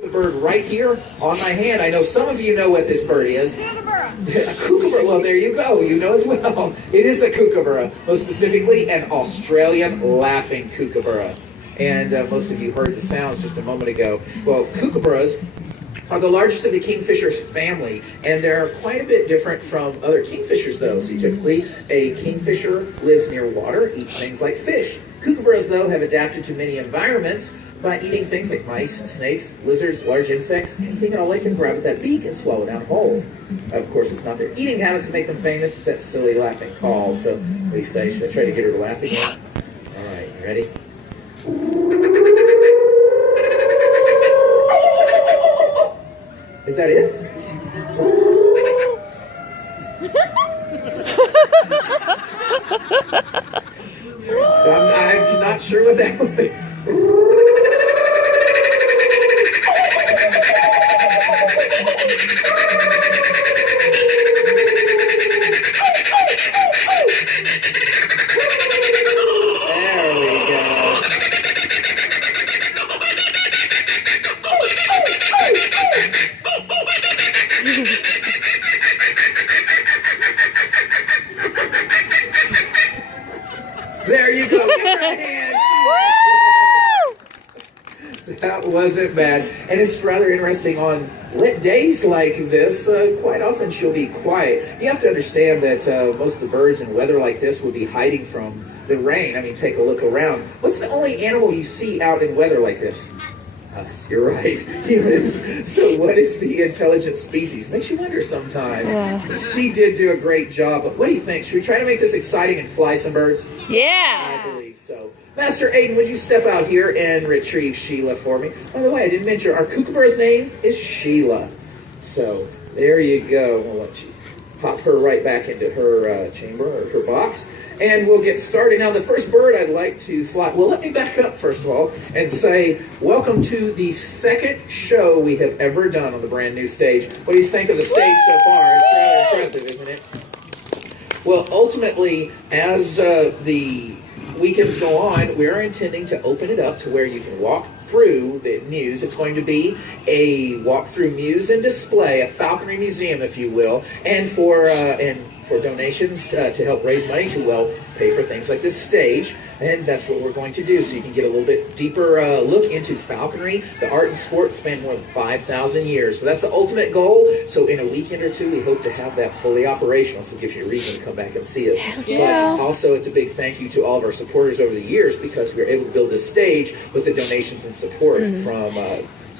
The bird right here on my hand. I know some of you know what this bird is. Kookaburra. A kookaburra. Well, there you go. You know as well. It is a kookaburra. Most specifically, an Australian laughing kookaburra. And most of you heard the sounds just a moment ago. Well, kookaburras are the largest of the kingfisher family, and they're quite a bit different from other kingfishers, though. So typically, a kingfisher lives near water, eats things like fish. Kookaburras, though, have adapted to many environments by eating things like mice, snakes, lizards, large insects, anything at all they can grab with that beak and swallow down whole. Of course, it's not their eating habits that make them famous, it's that silly laughing call. So, what do you say? Should I try to get her to laugh again? All right, you ready? Is that it? I'm not sure what that would be. There you go. Give her a hand. That wasn't bad. And it's rather interesting on days like this, quite often she'll be quiet. You have to understand that most of the birds in weather like this will be hiding from the rain. I mean, take a look around. What's the only animal you see out in weather like this? Us. You're right. Humans. So what is the intelligent species? Makes you wonder sometimes. Yeah. She did do a great job. But what do you think? Should we try to make this exciting and fly some birds? Yeah. I believe so. Master Aiden, would you step out here and retrieve Sheila for me? By the way, I didn't mention our kookaburra's name is Sheila. So there you go. We'll let you pop her right back into her chamber or her box. And we'll get started. Now, the first bird I'd like to fly... Well, let me back up, first of all, and say welcome to the second show we have ever done on the brand new stage. What do you think of the stage so far? It's rather impressive, isn't it? Well, ultimately, as the weekends go on, we are intending to open it up to where you can walk through the muse. It's going to be a walk-through muse and display, a falconry museum, if you will, and for donations to help raise money to, well, pay for things like this stage. And that's what we're going to do, so you can get a little bit deeper look into falconry. The art and sport span more than 5,000 years. So that's the ultimate goal. So in a weekend or two, we hope to have that fully operational, so it gives you a reason to come back and see us. Yeah. But also, it's a big thank you to all of our supporters over the years, because we were able to build this stage with the donations and support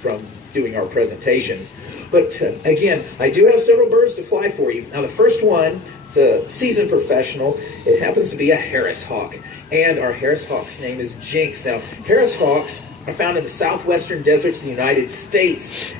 from doing our presentations. But again, I do have several birds to fly for you. Now, the first one, it's a seasoned professional. It happens to be a Harris hawk. And our Harris hawk's name is Jinx. Now, Harris hawks are found in the southwestern deserts of the United States,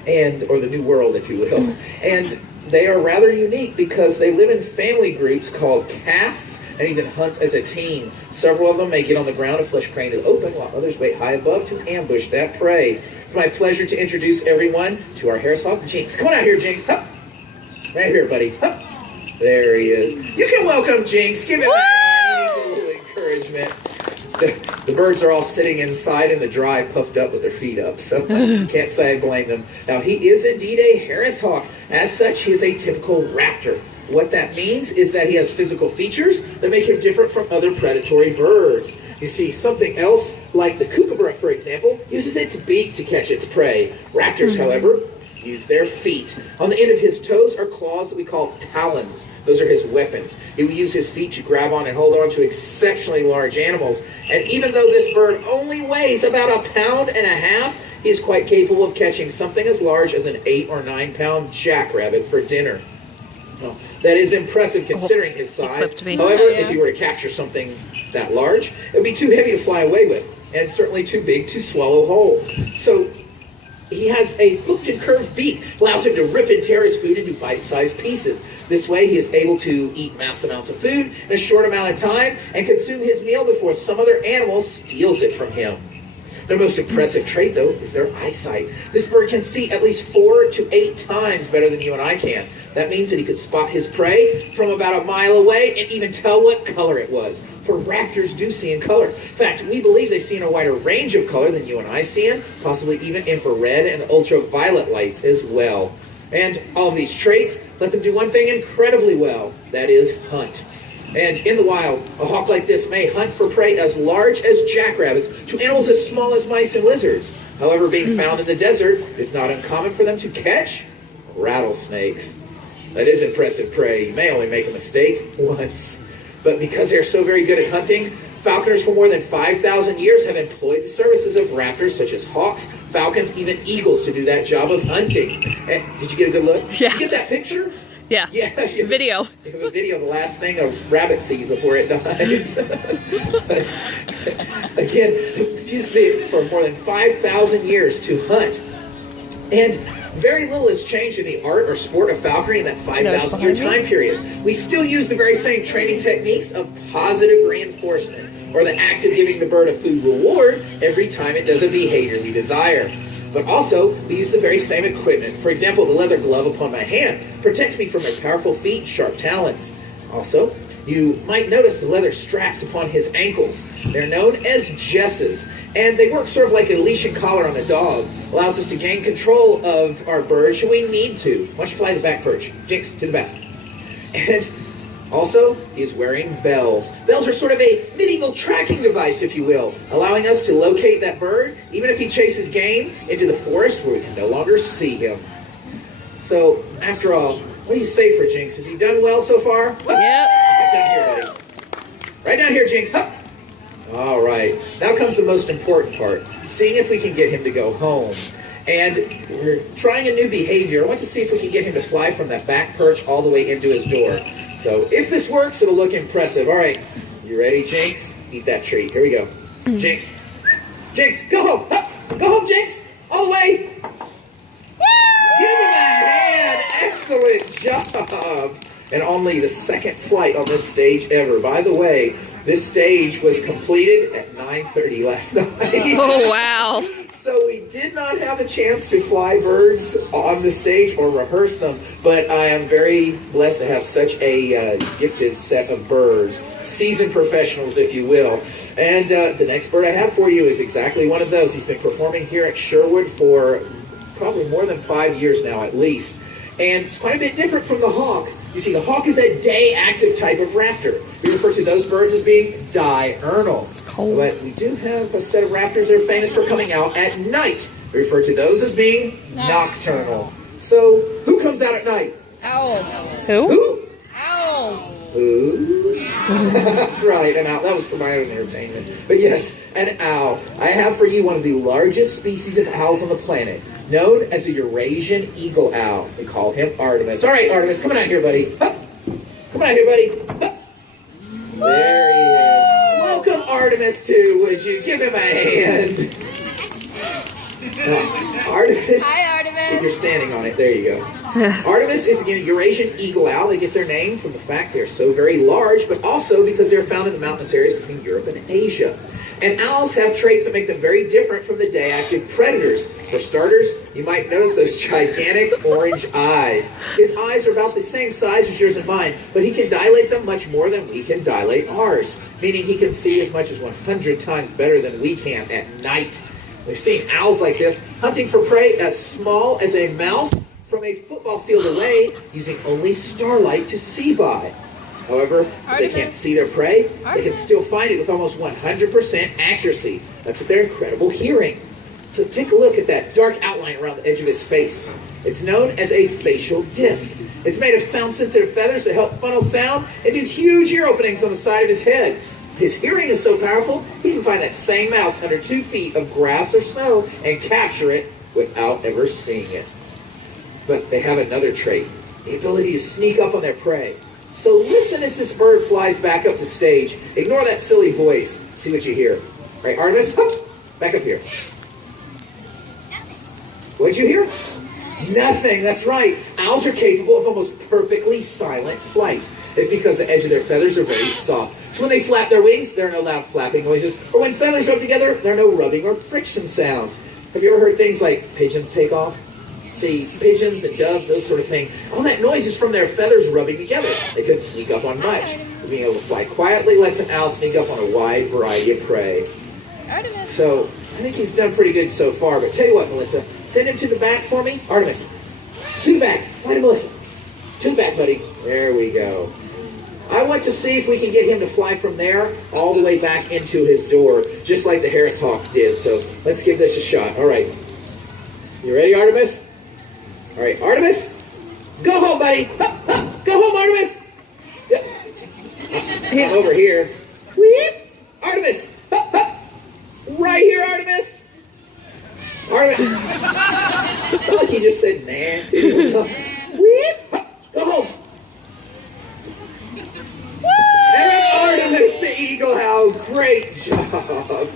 or the New World, if you will. And they are rather unique because they live in family groups called castes and even hunt as a team. Several of them may get on the ground if flesh prey is open, while others wait high above to ambush that prey. It's my pleasure to introduce everyone to our Harris hawk, Jinx. Come on out here, Jinx. Hup. Right here, buddy. Hup. There he is. You can welcome Jinx. Give him a hand. He needs a little encouragement. The birds are all sitting inside in the dry, puffed up with their feet up, so can't say I blame them. Now, he is indeed a Harris hawk. As such, he is a typical raptor. What that means is that he has physical features that make him different from other predatory birds. You see, something else, like the kookaburra, for example, uses its beak to catch its prey. Raptors, however, use their feet. On the end of his toes are claws that we call talons. Those are his weapons. He will use his feet to grab on and hold on to exceptionally large animals. And even though this bird only weighs about 1.5 pounds, he is quite capable of catching something as large as an 8 or 9 pound jackrabbit for dinner. Well, that is impressive considering his size. However, if you were to capture something that large, it would be too heavy to fly away with, and certainly too big to swallow whole. So he has a hooked and curved beak, allows him to rip and tear his food into bite-sized pieces. This way, he is able to eat mass amounts of food in a short amount of time and consume his meal before some other animal steals it from him. Their most impressive trait, though, is their eyesight. This bird can see at least 4 to 8 times better than you and I can. That means that he could spot his prey from about a mile away and even tell what color it was. For raptors do see in color. In fact, we believe they see in a wider range of color than you and I see in, possibly even infrared and ultraviolet lights as well. And all of these traits let them do one thing incredibly well, that is hunt. And in the wild, a hawk like this may hunt for prey as large as jackrabbits to animals as small as mice and lizards. However, being found in the desert, it's not uncommon for them to catch rattlesnakes. That is impressive prey. You may only make a mistake once. But because they're so very good at hunting, falconers for more than 5,000 years have employed the services of raptors such as hawks, falcons, even eagles to do that job of hunting. And did you get a good look? Yeah. Did you get that picture? Yeah. Video. You have a video, the last thing a rabbit sees before it dies. Again, used it for more than 5,000 years to hunt. And very little has changed in the art or sport of falconry in that 5,000 year time period. We still use the very same training techniques of positive reinforcement, or the act of giving the bird a food reward every time it does a behavior we desire. But also, we use the very same equipment. For example, the leather glove upon my hand protects me from my powerful feet and sharp talons. Also, you might notice the leather straps upon his ankles. They're known as jesses, and they work sort of like a leash and collar on a dog. Allows us to gain control of our bird should we need to. Why don't you fly the back perch? Jinx, to the back. And also, he is wearing bells. Bells are sort of a medieval tracking device, if you will, allowing us to locate that bird, even if he chases game into the forest where we can no longer see him. So, after all, what do you say for Jinx? Has he done well so far? Yep. Right down here, buddy. Right down here, Jinx. Hup. All right. Now comes the most important part, seeing if we can get him to go home. And we're trying a new behavior. I want to see if we can get him to fly from that back perch all the way into his door. So if this works, it'll look impressive. All right, you ready, Jinx? Eat that treat. Here we go. Jinx. Jinx, go home. Hup. Go home, Jinx. All the way. Give him a hand. Excellent job. And only the second flight on this stage ever. By the way, this stage was completed at 9:30 last night. Oh, wow. So we did not have a chance to fly birds on the stage or rehearse them, but I am very blessed to have such a gifted set of birds, seasoned professionals, if you will. And the next bird I have for you is exactly one of those. He's been performing here at Sherwood for probably more than 5 years now, at least. And it's quite a bit different from the hawk. You see, the hawk is a day-active type of raptor. We refer to those birds as being diurnal. It's cold. But we do have a set of raptors that are famous for coming out at night. We refer to those as being nocturnal. So, who comes out at night? Owls. Who? Owls. Who? That's right, an owl. That was for my own entertainment. But yes, an owl. I have for you one of the largest species of owls on the planet, known as a Eurasian eagle owl. They call him Artemis. All right, Artemis, come on out here, buddies. Hup. Come on out here, buddy. Hup. There he is. Welcome, Artemis, too. Would you give him a hand? Artemis. Hi, Artemis. You're standing on it. There you go. Artemis is, again, a Eurasian eagle owl. They get their name from the fact they're so very large, but also because they're found in the mountainous areas between Europe and Asia. And owls have traits that make them very different from the day-active predators. For starters, you might notice those gigantic orange eyes. His eyes are about the same size as yours and mine, but he can dilate them much more than we can dilate ours, meaning he can see as much as 100 times better than we can at night. We've seen owls like this hunting for prey as small as a mouse from a football field away, using only starlight to see by. However, if they can't see their prey, they can still find it with almost 100% accuracy. That's with their incredible hearing. So take a look at that dark outline around the edge of his face. It's known as a facial disc. It's made of sound-sensitive feathers that help funnel sound and do huge ear openings on the side of his head. His hearing is so powerful, he can find that same mouse under 2 feet of grass or snow and capture it without ever seeing it. But they have another trait, the ability to sneak up on their prey. So listen as this bird flies back up to stage. Ignore that silly voice. See what you hear. All right, Artemis, hup, back up here. What'd you hear? Nothing, that's right. Owls are capable of almost perfectly silent flight. It's because the edge of their feathers are very soft. So when they flap their wings, there are no loud flapping noises. Or when feathers rub together, there are no rubbing or friction sounds. Have you ever heard things like pigeons take off? See, pigeons and doves, those sort of things, all that noise is from their feathers rubbing together. They couldn't sneak up on much. Being able to fly quietly lets an owl sneak up on a wide variety of prey. Artemis. So, I think he's done pretty good so far. But tell you what, Melissa, send him to the back for me. Artemis, to the back. Find Melissa. To the back, buddy. There we go. I want to see if we can get him to fly from there all the way back into his door, just like the Harris Hawk did. So let's give this a shot. All right. You ready, Artemis? All right, Artemis, go home, buddy. Hup, hup. Go home, Artemis. Yep. Over here. Weep. Artemis. Hup, hup. Right here, Artemis. Artemis. It's not like he just said, man, too. Weep. Hup. Go home. And Artemis the eagle howl. Great job.